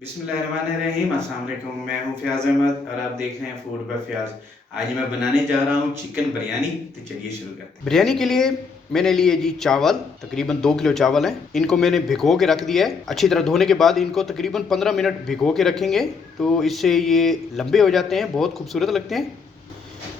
बिस्मिल्लाहिर्रहमानिर्रहीम। अस्सलाम वालेकुम। मैं हूं फ़याज़ अहमद और आप देख रहे हैं फूड बाय फ़याज़। आज मैं बनाने जा रहा हूं चिकन बिरयानी। तो चलिए शुरू करते हैं। बिरयानी के लिए मैंने लिए जी चावल, तकरीबन 2 किलो चावल हैं। इनको मैंने भिगो के रख दिया है। अच्छी तरह धोने के बाद इनको तकरीबन 15 मिनट भिगो के रखेंगे, तो इससे ये लंबे हो जाते हैं, बहुत खूबसूरत लगते हैं।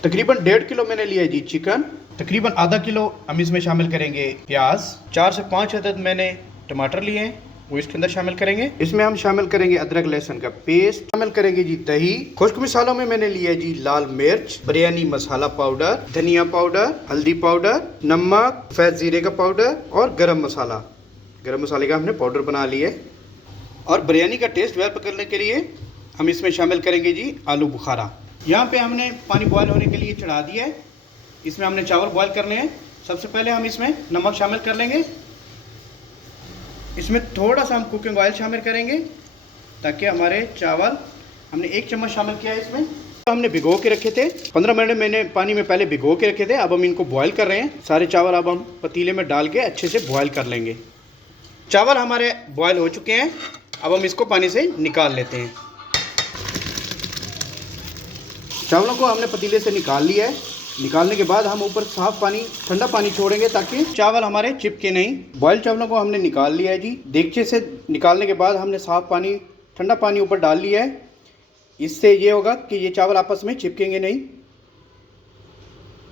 तकरीबन 1.5 किलो मैंने लिया है जी चिकन। तकरीबन आधा किलो हम इसमें शामिल करेंगे प्याज। 4 से 5 अदद मैंने टमाटर लिए हैं, वो इसके अंदर शामिल करेंगे। इसमें हम शामिल करेंगे अदरक लहसुन का पेस्ट, शामिल करेंगे जी दही। खुश्क मसालों में मैंने लिया जी लाल मिर्च, बिरयानी मसाला पाउडर, धनिया पाउडर, हल्दी पाउडर, नमक, सफेद जीरे का पाउडर और गरम मसाला। गरम मसाले का हमने पाउडर बना लिया है। और बिरयानी का टेस्ट डेवलप करने के लिए हम इसमें शामिल करेंगे जी आलू बुखारा। यहाँ पे हमने पानी बॉयल होने के लिए चढ़ा दिया है। इसमें हमने चावल बॉयल करने हैं। सबसे पहले हम इसमें नमक शामिल कर लेंगे। इसमें थोड़ा सा हम कुकिंग ऑयल शामिल करेंगे ताकि हमारे चावल, हमने 1 चम्मच शामिल किया है इसमें। तो हमने भिगो के रखे थे 15 मिनट मैंने पानी में पहले भिगो के रखे थे। अब हम इनको बॉयल कर रहे हैं। सारे चावल अब हम पतीले में डाल के अच्छे से बॉयल कर लेंगे। चावल हमारे बॉयल हो चुके हैं। अब हम इसको पानी से निकाल लेते हैं। चावलों को हमने पतीले से निकाल लिया है। निकालने के बाद हम ऊपर साफ पानी, ठंडा पानी छोड़ेंगे ताकि चावल हमारे चिपके नहीं। बॉयल चावलों को हमने निकाल लिया है जी। देगचे से निकालने के बाद हमने साफ पानी, ठंडा पानी ऊपर डाल लिया है। इससे ये होगा कि ये चावल आपस में चिपकेंगे नहीं।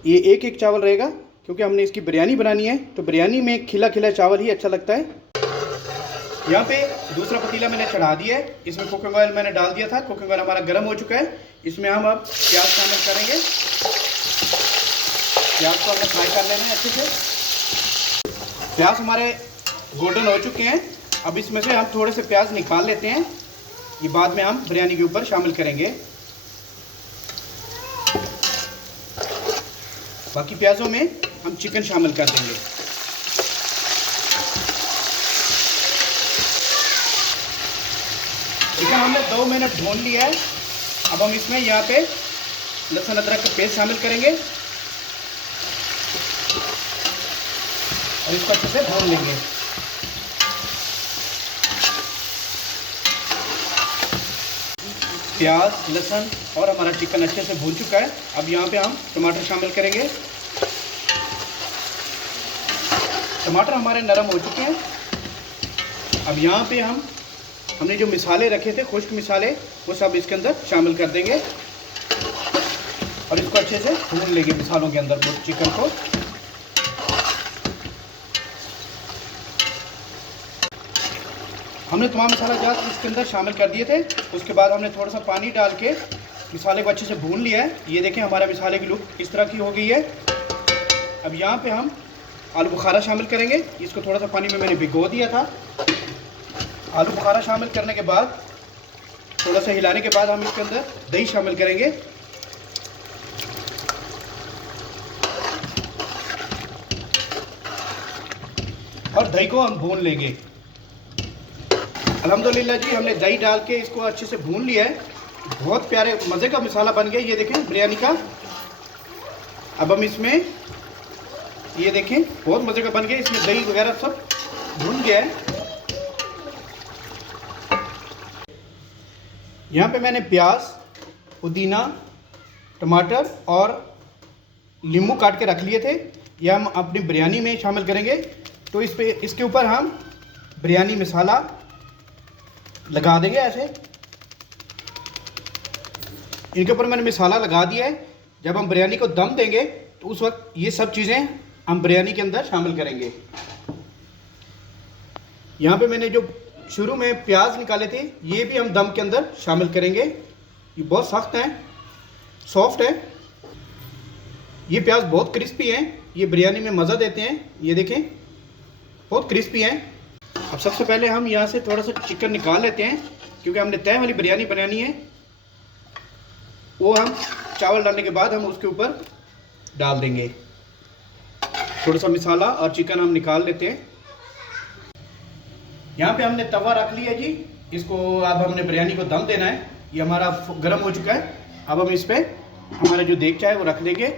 ये एक एक चावल रहेगा क्योंकि हमने इसकी बिरयानी बनानी है, तो बिरयानी में खिला खिला चावल ही अच्छा लगता है। यहाँ पे दूसरा पतीला मैंने चढ़ा दिया है। इसमें कुकिंग ऑयल मैंने डाल दिया था। कुकिंग ऑयल हमारा गर्म हो चुका है। इसमें हम अब प्याज शामिल करेंगे। प्याज को हमने फ्राई कर लेना है अच्छे से। प्याज हमारे गोल्डन हो चुके हैं। अब इसमें से हम थोड़े से प्याज निकाल लेते हैं। ये बाद में हम बिरयानी के ऊपर शामिल करेंगे। बाकी प्याजों में हम चिकन शामिल कर देंगे। चिकन हमने 2 मिनट भून लिया है। अब हम इसमें यहाँ पे लहसुन अदरक का पेस्ट शामिल करेंगे और इसको अच्छे से भून लेंगे। प्याज, लहसुन और हमारा चिकन अच्छे से भून चुका है। अब यहाँ पे हम टमाटर शामिल करेंगे। टमाटर हमारे नरम हो चुके हैं। अब यहाँ पे हमने जो मिसाले रखे थे, खुश्क मिसाले, वो सब इसके अंदर शामिल कर देंगे और इसको अच्छे से भून लेंगे मिसालों के अंदर चिकन को। हमने तमाम मसाला जात इसके अंदर शामिल कर दिए थे। उसके बाद हमने थोड़ा सा पानी डाल के मिसाले को अच्छे से भून लिया है। ये देखें हमारे मिसाले की लुक इस तरह की हो गई है। अब यहाँ पे हम आलू बुखारा शामिल करेंगे। इसको थोड़ा सा पानी में मैंने भिगो दिया था। आलू बुखारा शामिल करने के बाद थोड़ा सा हिलाने के बाद हम इसके अंदर दही शामिल करेंगे। और दही को हम भून लेंगे। अल्हम्दुलिल्लाह जी, हमने दही डाल के इसको अच्छे से भून लिया है। बहुत प्यारे मज़े का मसाला बन गया। ये देखें बिरयानी का। अब हम इसमें, ये देखें बहुत मज़े का बन गया। इसमें दही वगैरह सब भून गया है। यहाँ पे मैंने प्याज, पुदीना, टमाटर और नींबू काट के रख लिए थे। ये हम अपनी बिरयानी में शामिल करेंगे। तो इसके ऊपर हम बिरयानी मसाला लगा देंगे ऐसे। इनके ऊपर मैंने मसाला लगा दिया है। जब हम बिरयानी को दम देंगे तो उस वक्त ये सब चीज़ें हम बिरयानी के अंदर शामिल करेंगे। यहाँ पे मैंने जो शुरू में प्याज निकाले थे, ये भी हम दम के अंदर शामिल करेंगे। ये बहुत सख्त हैं, सॉफ्ट है। ये प्याज बहुत क्रिस्पी हैं। ये बिरयानी में मज़ा देते हैं। ये देखें बहुत क्रिस्पी हैं। अब सबसे पहले हम यहाँ से थोड़ा सा चिकन निकाल लेते हैं क्योंकि हमने तय वाली बिरयानी बनानी है। वो हम चावल डालने के बाद हम उसके ऊपर डाल देंगे। थोड़ा सा मसाला और चिकन हम निकाल लेते हैं। यहाँ पे हमने तवा रख लिया जी। इसको अब हमने बिरयानी को दम देना है। ये हमारा गर्म हो चुका है। अब हम इस पर हमारा जो देगचा है वो रख देंगे।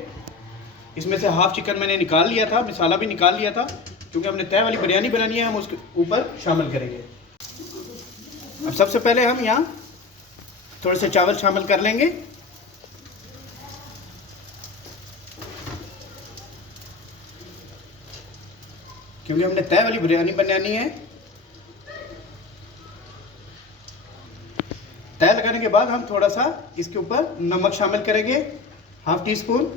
इसमें से हाफ चिकन मैंने निकाल लिया था, मसाला भी निकाल लिया था। क्योंकि हमने तय वाली बिरयानी बनानी है, हम उसके ऊपर शामिल करेंगे। अब सबसे पहले हम यहाँ थोड़े से चावल शामिल कर लेंगे। क्योंकि हमने तय वाली बिरयानी बनानी है। तय लगाने के बाद हम थोड़ा सा इसके ऊपर नमक शामिल करेंगे, हाफ टी स्पून।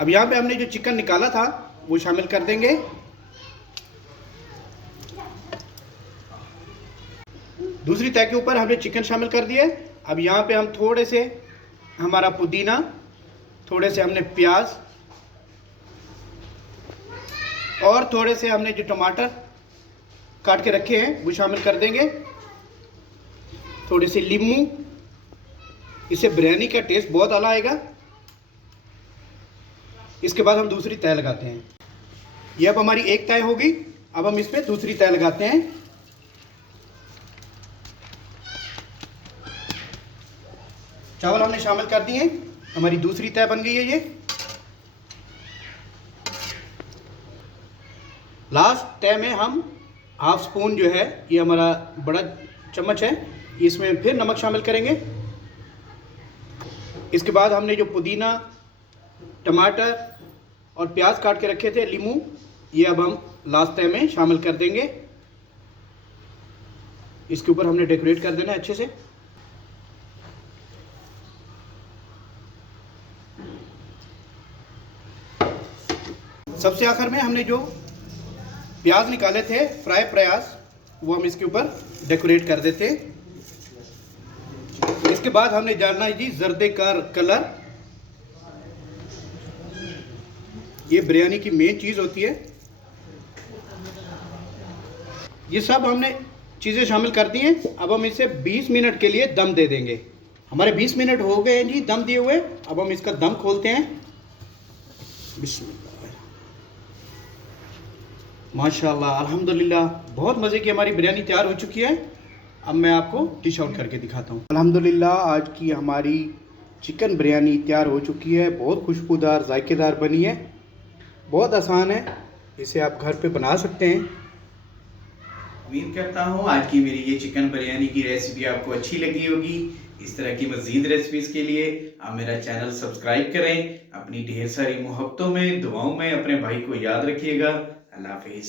अब यहाँ पे हमने जो चिकन निकाला था वो शामिल कर देंगे। दूसरी तय के ऊपर हमने चिकन शामिल कर दिया। अब यहाँ पे हम थोड़े से हमारा पुदीना, थोड़े से हमने प्याज और थोड़े से हमने जो टमाटर काट के रखे हैं वो शामिल कर देंगे। थोड़े से नींबू, इससे बिरयानी का टेस्ट बहुत आला आएगा। इसके बाद हम दूसरी तय लगाते हैं। ये अब हमारी एक तय होगी। अब हम इस पे दूसरी तय लगाते हैं। चावल हमने शामिल कर दिए, हमारी दूसरी तय बन गई है। ये लास्ट तय में हम हाफ स्पून जो है, ये हमारा बड़ा चम्मच है, इसमें फिर नमक शामिल करेंगे। इसके बाद हमने जो पुदीना, टमाटर और प्याज काट के रखे थे, नींबू, ये अब हम लास्ट तय में शामिल कर देंगे। इसके ऊपर हमने डेकोरेट कर देना है अच्छे से। सबसे आखिर में हमने जो प्याज निकाले थे, फ्राई प्याज, वो हम इसके ऊपर डेकोरेट कर देते हैं। इसके बाद हमने डालना है जी जर्दे का कलर। ये बिरयानी की मेन चीज़ होती है। ये सब हमने चीज़ें शामिल कर दी हैं। अब हम इसे 20 मिनट के लिए दम दे देंगे। हमारे 20 मिनट हो गए हैं जी दम दिए हुए। अब हम इसका दम खोलते हैं। बिस्मिल्लाह, माशाल्लाह, अल्हम्दुलिल्लाह, बहुत मज़े की हमारी बिरयानी तैयार हो चुकी है। अब मैं आपको डिश आउट करके दिखाता हूँ। अल्हम्दुलिल्लाह, आज की हमारी चिकन बिरयानी तैयार हो चुकी है। बहुत खुशबूदार, जायकेदार बनी है। बहुत आसान है, इसे आप घर पे बना सकते हैं। उम्मीद करता हूँ आज की मेरी ये चिकन बिरयानी की रेसिपी आपको अच्छी लगी होगी। इस तरह की मज़ीद रेसिपीज़ के लिए आप मेरा चैनल सब्सक्राइब करें। अपनी ढेर सारी मोहब्बतों में, दुआओं में अपने भाई को याद रखिएगा। अल्लाह हाफिज़।